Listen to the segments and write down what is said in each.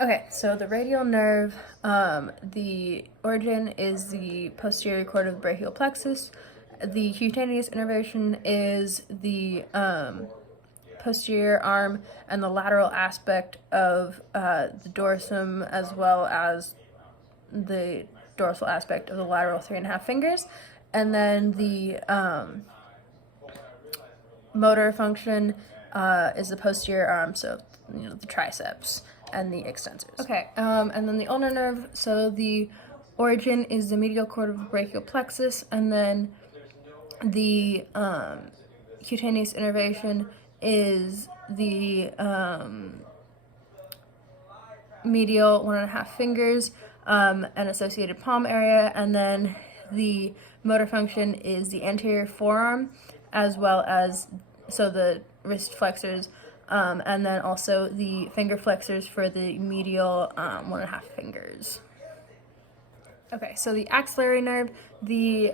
Okay, so the radial nerve, the origin is the posterior cord of the brachial plexus. The cutaneous innervation is the posterior arm and the lateral aspect of the dorsum, as well as the dorsal aspect of the lateral 3.5 fingers. And then the motor function is the posterior arm, so the triceps and the extensors. Okay, and then the ulnar nerve, so the origin is the medial cord of the brachial plexus, and then the cutaneous innervation is the medial 1.5 fingers and associated palm area, and then the motor function is the anterior forearm, as well as the wrist flexors, and then also the finger flexors for the medial 1.5 fingers. Okay, so the axillary nerve, the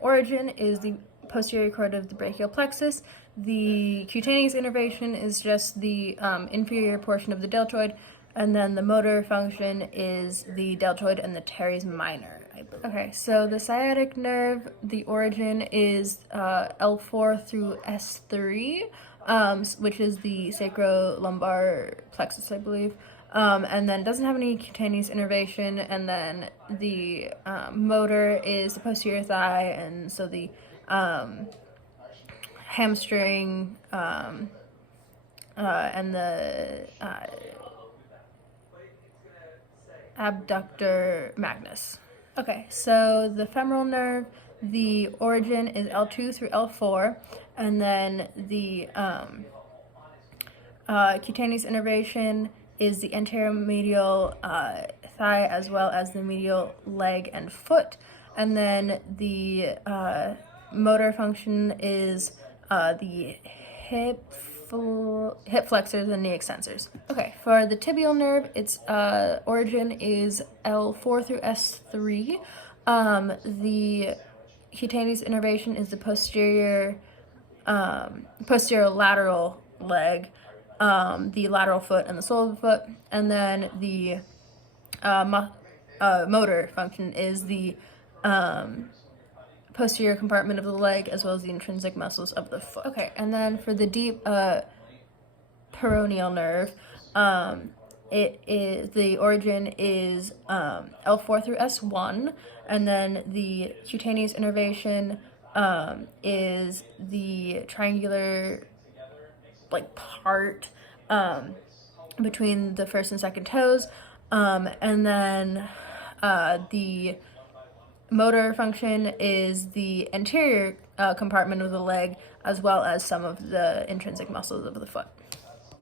origin is the posterior cord of the brachial plexus. The cutaneous innervation is just the inferior portion of the deltoid, and then the motor function is the deltoid and the teres minor. Okay, so the sciatic nerve, the origin is L4 through S3, which is the sacrolumbar plexus, I believe. And then doesn't have any cutaneous innervation, and then the motor is the posterior thigh, and so the hamstring and the abductor magnus. Okay, so the femoral nerve, the origin is L2 through L4, and then the cutaneous innervation is the anterior medial thigh, as well as the medial leg and foot, and then the motor function is the hip flexors and knee extensors. Okay, for the tibial nerve, its origin is L4 through S3. The cutaneous innervation is the posterior lateral leg, the lateral foot and the sole of the foot, and then the motor function is the posterior compartment of the leg, as well as the intrinsic muscles of the foot. Okay, and then for the deep peroneal nerve, the origin is L4 through S1, and then the cutaneous innervation is the triangular part between the first and second toes, and then the motor function is the anterior compartment of the leg, as well as some of the intrinsic muscles of the foot.